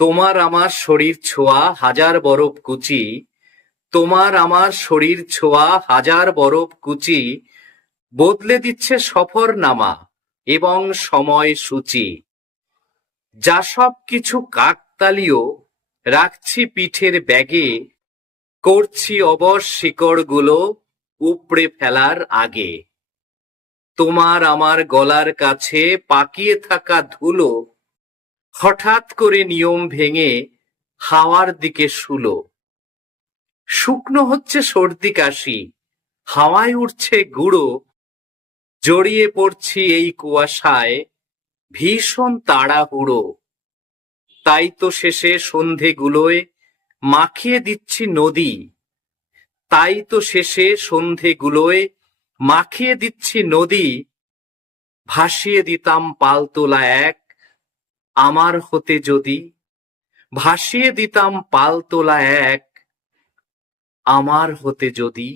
তোমার আমার শরীর ছোঁয়া হাজার বরফ কুচি, তোমার আমার শরীর ছোঁয়া হাজার বরফ কুচি, বদলে দিচ্ছে সফরনামা এবং সময়সূচি। যা সব কিছু কাকতালীয় রাখছি পিঠের ব্যাগে, করছি অবশ শিকড়গুলো উপড়ে ফেলার আগে। তোমার আমার গলার কাছে পাকিয়ে থাকা ধুলো হঠাৎ করে নিয়ম ভেঙে হাওয়ার দিকে শুলো। শুকনো হচ্ছে সর্দি কাশি, হাওয়ায় উঠছে গুঁড়ো, জড়িয়ে পড়ছি এই কুয়াশায় ভীষণ তাড়াহুড়ো। তাই তো শেষে সন্ধেগুলোয় মাখিয়ে দিচ্ছি নদী, তাই তো শেষে সন্ধেগুলোয় মাখিয়ে দিচ্ছি নদী। ভাসিয়ে দিতাম পালতোলা এক আমার হতে যদি, ভাসিয়ে দিতাম পালতোলা এক আমার হতে যদি।